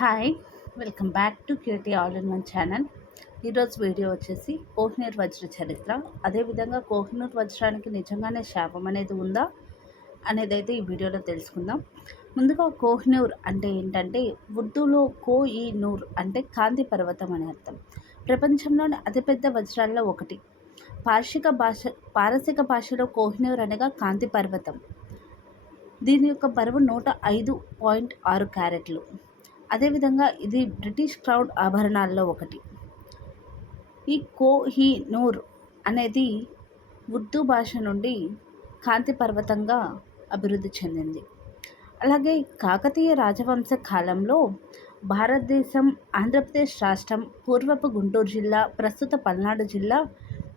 Hi welcome back to cutie all in one channel ఈరోజు video వచ్చేసి కోహినూర్ వజ్ర చరిత్ర. అదేవిధంగా కోహినూర్ వజ్రానికి నిజంగానే శాపం అనేది ఉందా అనేది అయితే ఈ వీడియోలో తెలుసుకుందాం. ముందుగా కోహినూర్ అంటే ఏంటంటే ఉర్దూలో కో ఈ నూర్ అంటే కాంతి పర్వతం అని అర్థం. ప్రపంచంలోని అతిపెద్ద వజ్రాల్లో ఒకటి. పార్షిక భాష పారసిక భాషలో కోహినూర్ అనగా కాంతి పర్వతం. దీని యొక్క బరువు నూట ఐదు పాయింట్ ఆరు క్యారెట్లు. అదేవిధంగా ఇది బ్రిటిష్ క్రౌడ్ ఆభరణాల్లో ఒకటి. ఈ కోహి నూర్ అనేది ఉర్దూ భాష నుండి కాంతి పర్వతంగా అభివృద్ధి చెందింది. అలాగే కాకతీయ రాజవంశ కాలంలో భారతదేశం ఆంధ్రప్రదేశ్ రాష్ట్రం పూర్వపు గుంటూరు జిల్లా ప్రస్తుత పల్నాడు జిల్లా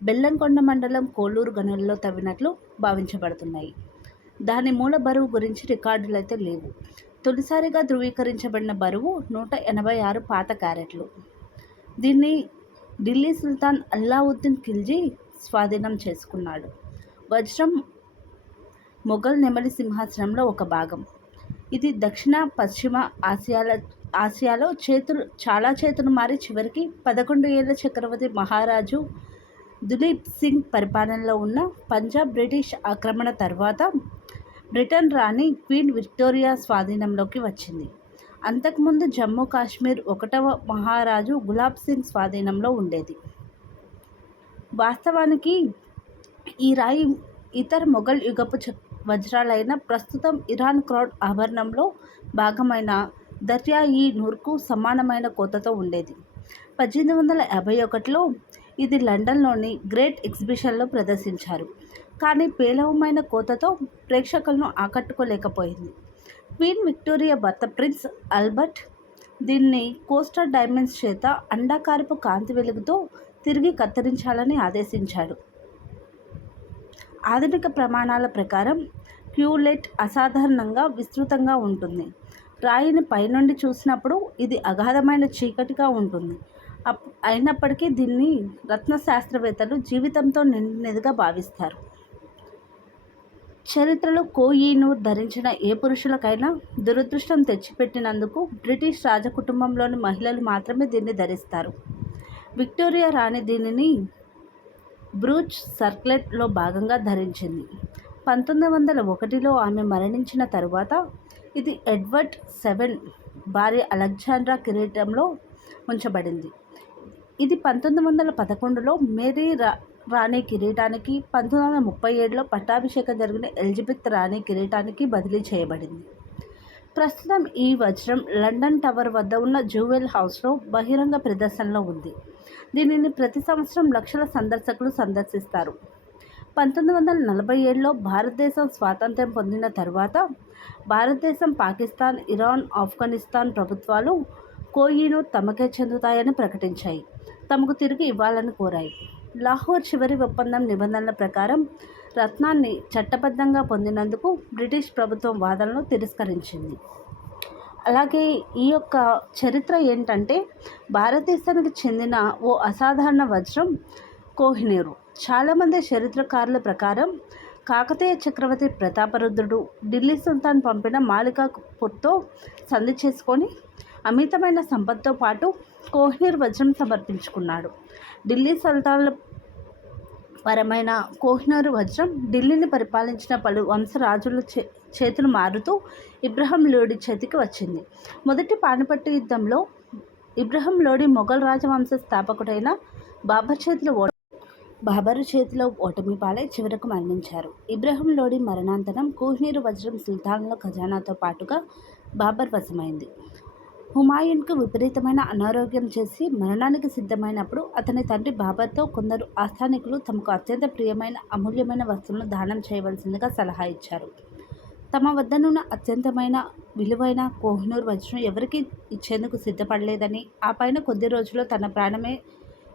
బెల్లంకొండ మండలం కోలూరు గనుల్లో తవ్వినట్లు భావించబడుతున్నాయి. దాని మూల బరువు గురించి రికార్డులు అయితే లేవు. తొలిసారిగా ధృవీకరించబడిన బరువు నూట ఎనభై ఆరు పాత క్యారెట్లు. దీన్ని ఢిల్లీ సుల్తాన్ అల్లావుద్దీన్ ఖిల్జీ స్వాధీనం చేసుకున్నాడు. వజ్రం మొఘల్ నెమలి సింహాసనంలో ఒక భాగం. ఇది దక్షిణ పశ్చిమ ఆసియాల ఆసియాలో చేతులు చాలా చేతులు మారి చివరికి పదకొండు ఏళ్ళ చక్రవర్తి మహారాజు దులీప్ సింగ్ పరిపాలనలో ఉన్న పంజాబ్ బ్రిటిష్ ఆక్రమణ తర్వాత బ్రిటన్ రాణి క్వీన్ విక్టోరియా స్వాధీనంలోకి వచ్చింది. అంతకుముందు జమ్మూ కాశ్మీర్ ఒకటవ మహారాజు గులాబ్ సింగ్ స్వాధీనంలో ఉండేది. వాస్తవానికి ఈ రాయి ఇతర మొఘల్ యుగపు వజ్రాలైన ప్రస్తుతం ఇరాన్ క్రౌడ్ ఆభరణంలో భాగమైన దర్యా ఈ నూర్కు సమానమైన కోతతో ఉండేది. పద్దెనిమిది వందల యాభై ఒకటిలో ఇది లండన్లోని గ్రేట్ ఎగ్జిబిషన్లో ప్రదర్శించారు. కానీ పేలవమైన కోతతో ప్రేక్షకులను ఆకట్టుకోలేకపోయింది. క్వీన్ విక్టోరియా భర్త ప్రిన్స్ ఆల్బర్ట్ దీన్ని కోస్టర్ డైమండ్స్ చేత అండాకారపు కాంతి వెలుగుతో తిరిగి కత్తిరించాలని ఆదేశించాడు. ఆధునిక ప్రమాణాల ప్రకారం క్యూలెట్ అసాధారణంగా విస్తృతంగా ఉంటుంది. రాయిని పైనుండి చూసినప్పుడు ఇది అగాధమైన చీకటిగా ఉంటుంది. అయినప్పటికీ దీన్ని రత్న శాస్త్రవేత్తలు జీవితంతో నిండినదిగా భావిస్తారు. చరిత్రలో కోయిను ధరించిన ఏ పురుషులకైనా దురదృష్టం తెచ్చిపెట్టినందుకు బ్రిటిష్ రాజకుటుంబంలోని మహిళలు మాత్రమే దీన్ని ధరిస్తారు. విక్టోరియా రాణి దీనిని బ్రూచ్ సర్క్లెట్లో భాగంగా ధరించింది. పంతొమ్మిది వందల ఒకటిలో ఆమె మరణించిన తరువాత ఇది ఎడ్వర్డ్ సెవెన్ భార్య అలెగ్జాండ్రా కిరీటంలో ఉంచబడింది. ఇది పంతొమ్మిది వందల పదకొండులో మేరీ రా రాణి కిరీటానికి పంతొమ్మిది వందల ముప్పై ఏడులో పట్టాభిషేకం జరిగిన ఎలిజబెత్ రాణి కిరీటానికి బదిలీ చేయబడింది. ప్రస్తుతం ఈ వజ్రం లండన్ టవర్ వద్ద ఉన్న జూవెల్ హౌస్లో బహిరంగ ప్రదర్శనలో ఉంది. దీనిని ప్రతి సంవత్సరం లక్షల సందర్శకులు సందర్శిస్తారు. పంతొమ్మిది వందల నలభై ఏడులో భారతదేశం స్వాతంత్ర్యం పొందిన తర్వాత భారతదేశం పాకిస్తాన్ ఇరాన్ ఆఫ్ఘనిస్తాన్ ప్రభుత్వాలు కోయిను తమకే చెందుతాయని ప్రకటించాయి. తమకు తిరిగి ఇవ్వాలని కోరాయి. లాహోర్ చివరి ఒప్పందం నిబంధనల ప్రకారం రత్నాన్ని చట్టబద్ధంగా పొందినందుకు బ్రిటిష్ ప్రభుత్వం వాదనలు తిరస్కరించింది. అలాగే ఈ యొక్క చరిత్ర ఏంటంటే భారతదేశానికి చెందిన ఓ అసాధారణ వజ్రం కోహినేరు. చాలామంది చరిత్రకారుల ప్రకారం కాకతీయ చక్రవర్తి ప్రతాపరుద్రుడు ఢిల్లీ సుల్తాన్ పంపిన మాలికాపూర్తో సంధి చేసుకొని అమితమైన సంపత్తో పాటు కోహ్నీర్ వజ్రం సమర్పించుకున్నాడు. ఢిల్లీ సల్తాన్ల పరమైన కోహ్నూర్ వజ్రం ఢిల్లీని పరిపాలించిన పలు వంశరాజుల చే చేతులు మారుతూ ఇబ్రహం లోడి చేతికి వచ్చింది. మొదటి పానిపట్టు యుద్ధంలో ఇబ్రహం లోడి మొఘల్ రాజవంశ స్థాపకుడైన బాబర్ చేతిలో ఓ బాబరు చేతిలో ఓటమి పాలై చివరకు మరణించారు. ఇబ్రహం లోడి మరణాంతరం కోహ్నీరు వజ్రం సుల్తాన్ల ఖజానాతో పాటుగా బాబర్ వశమైంది. హుమాయూన్కు విపరీతమైన అనారోగ్యం చేసి మరణానికి సిద్ధమైనప్పుడు అతని తండ్రి బాబర్తో కొందరు ఆస్థానికులు తమకు అత్యంత ప్రియమైన అమూల్యమైన వస్తువులను దానం చేయవలసిందిగా సలహా ఇచ్చారు. తమ వద్దనున్న అత్యంతమైన విలువైన కోహినూర్ వజ్రం ఎవరికి ఇచ్చేందుకు సిద్ధపడలేదని ఆ పైన కొద్ది రోజుల్లో తన ప్రాణమే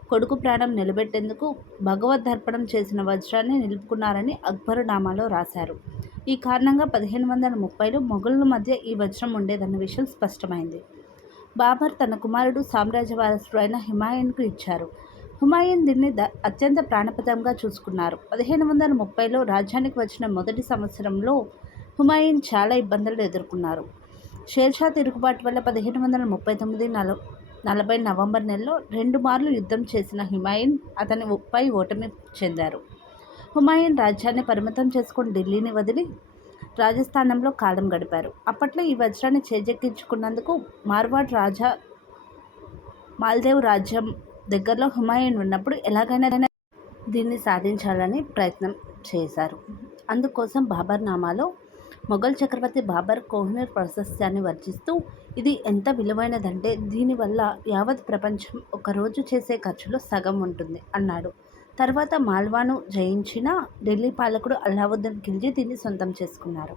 కొడుకు ప్రాణం నిలబెట్టేందుకు భగవద్దర్పణం చేసిన వజ్రాన్ని నిలుపుకున్నారని అక్బరు నామాలో రాశారు. ఈ కారణంగా పదిహేను వందల ముప్పైలో మొఘలుల మధ్య ఈ వజ్రం ఉండేదన్న విషయం స్పష్టమైంది. బాబర్ తన కుమారుడు సామ్రాజ్య వారసుడు అయిన హిమాయన్కు ఇచ్చారు. హుమాయూన్ దీన్ని ద అత్యంత ప్రాణపదంగా చూసుకున్నారు. పదిహేను వందల ముప్పైలో రాజ్యానికి వచ్చిన మొదటి సంవత్సరంలో హుమాయూన్ చాలా ఇబ్బందులు ఎదుర్కొన్నారు. షేర్షా తిరుగుబాటు వల్ల పదిహేను వందల ముప్పై తొమ్మిది నల నలభై నవంబర్ నెలలో రెండు మార్లు యుద్ధం చేసిన హుమాయూన్ అతని పై ఓటమి చెందారు. హుమాయూన్ రాజ్యాన్ని పరిమితం చేసుకుని ఢిల్లీని వదిలి రాజస్థానంలో కాలం గడిపారు. అప్పట్లో ఈ వజ్రాన్ని చేజెక్కించుకున్నందుకు మార్వాడ్ రాజా మాల్దేవ్ రాజ్యం దగ్గరలో హుమాయూన్ ఉన్నప్పుడు ఎలాగైనా దీన్ని సాధించాలని ప్రయత్నం చేశారు. అందుకోసం బాబర్ నామాలో మొఘల్ చక్రవర్తి బాబర్ కోహినూర్ ప్రశస్త్యాన్ని వర్జిస్తూ ఇది ఎంత విలువైనదంటే దీనివల్ల యావత్ ప్రపంచం ఒకరోజు చేసే ఖర్చులో సగం ఉంటుంది అన్నాడు. తర్వాత మాల్వాను జయించిన ఢిల్లీ పాలకుడు అల్లావుద్దీన్ ఖిల్జీ దీన్ని సొంతం చేసుకున్నారు.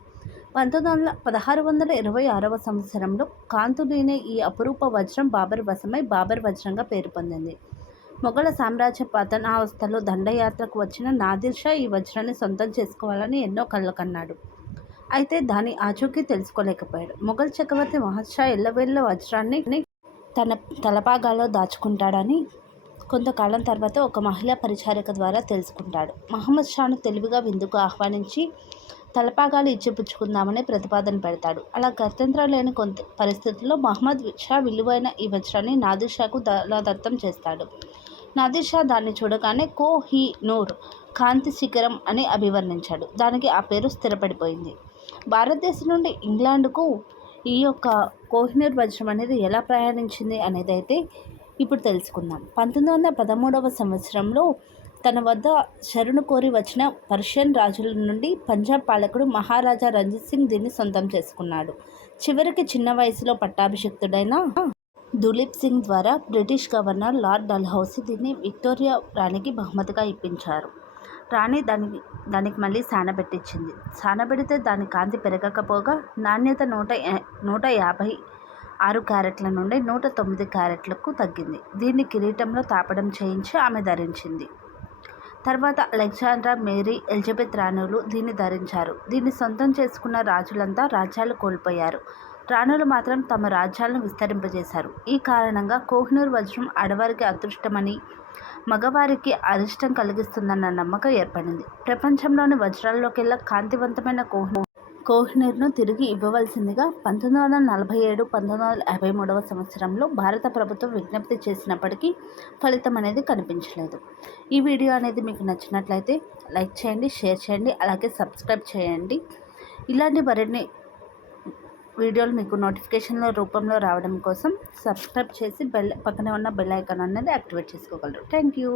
పంతొమ్మిది వందల పదహారు వందల ఇరవై ఆరవ సంవత్సరంలో కాంతులీనే ఈ అపురూప వజ్రం బాబర్ వశమై బాబర్ వజ్రంగా పేరు పొందింది. మొఘల సామ్రాజ్య పతనావస్థలో దండయాత్రకు వచ్చిన నాదిర్ షా ఈ వజ్రాన్ని సొంతం చేసుకోవాలని ఎన్నో కళ్ళు కన్నాడు. అయితే దాని ఆచూకీ తెలుసుకోలేకపోయాడు. మొఘల్ చక్రవర్తి మహద్షా ఎల్లవేళ్ళ వజ్రాన్ని తన తలపాగాలో దాచుకుంటాడని కొంతకాలం తర్వాత ఒక మహిళా పరిచారిక ద్వారా తెలుసుకుంటాడు. మహమ్మద్ షాను తెలివిగా విందుకు ఆహ్వానించి తలపాగాలు ఇచ్చిపుచ్చుకుందామని ప్రతిపాదన పెడతాడు. అలా గత్యంతరం లేని కొంత పరిస్థితుల్లో మహమ్మద్ షా విలువైన ఈ వజ్రాన్ని నాదిర్ షాకు చేస్తాడు. నాదిర్ షా దాన్ని చూడగానే కో హీ నూర్ కాంతి శిఖరం అని అభివర్ణించాడు. దానికి ఆ పేరు స్థిరపడిపోయింది. భారతదేశం నుండి ఇంగ్లాండ్కు ఈ యొక్క కోహినూర్ వజ్రం అనేది ఎలా ప్రయాణించింది అనేది అయితే ఇప్పుడు తెలుసుకుందాం. పంతొమ్మిది వందల పదమూడవ సంవత్సరంలో తన వద్ద శరణు కోరి వచ్చిన పర్షియన్ రాజుల నుండి పంజాబ్ పాలకుడు మహారాజా రంజిత్ సింగ్ దీన్ని సొంతం చేసుకున్నాడు. చివరికి చిన్న వయసులో పట్టాభిషిక్తుడైన దులీప్ సింగ్ ద్వారా బ్రిటిష్ గవర్నర్ లార్డ్ డల్హౌసీ దీన్ని విక్టోరియా రాణికి బహుమతిగా ఇప్పించారు. రాణి దానికి దానికి మళ్ళీ సానబెట్టించింది సానబెడితే దాని కాంతి పెరగకపోగా నాణ్యత నూట నూట యాభై ఆరు క్యారెట్ల నుండి నూట తొమ్మిది క్యారెట్లకు తగ్గింది. దీన్ని కిరీటంలో తాపడం చేయించి ఆమె ధరించింది. తర్వాత అలెగ్జాండ్రా మేరీ ఎలిజబెత్ రాణులు దీన్ని ధరించారు. దీన్ని సొంతం చేసుకున్న రాజులంతా రాజ్యాలు కోల్పోయారు. రాణులు మాత్రం తమ రాజ్యాలను విస్తరింపజేశారు. ఈ కారణంగా కోహినూర్ వజ్రం ఆడవారికి అదృష్టమని మగవారికి అరిష్టం కలిగిస్తుందన్న నమ్మకం ఏర్పడింది. ప్రపంచంలోని వజ్రాల్లోకెల్లా కాంతివంతమైన కోహి కోహినూర్ను తిరిగి ఇవ్వవలసిందిగా పంతొమ్మిది వందల నలభై ఏడు పంతొమ్మిది వందల యాభై మూడవ సంవత్సరంలో భారత ప్రభుత్వం విజ్ఞప్తి చేసినప్పటికీ ఫలితం అనేది కనిపించలేదు. ఈ వీడియో అనేది మీకు నచ్చినట్లయితే లైక్ చేయండి షేర్ చేయండి అలాగే సబ్స్క్రైబ్ చేయండి. ఇలాంటి మరిన్ని వీడియోలు మీకు నోటిఫికేషన్ల రూపంలో రావడం కోసం సబ్స్క్రైబ్ చేసి బెల్ పక్కనే ఉన్న బెల్ ఐకాన్ అనేది యాక్టివేట్ చేసుకోగలరు. Thank you.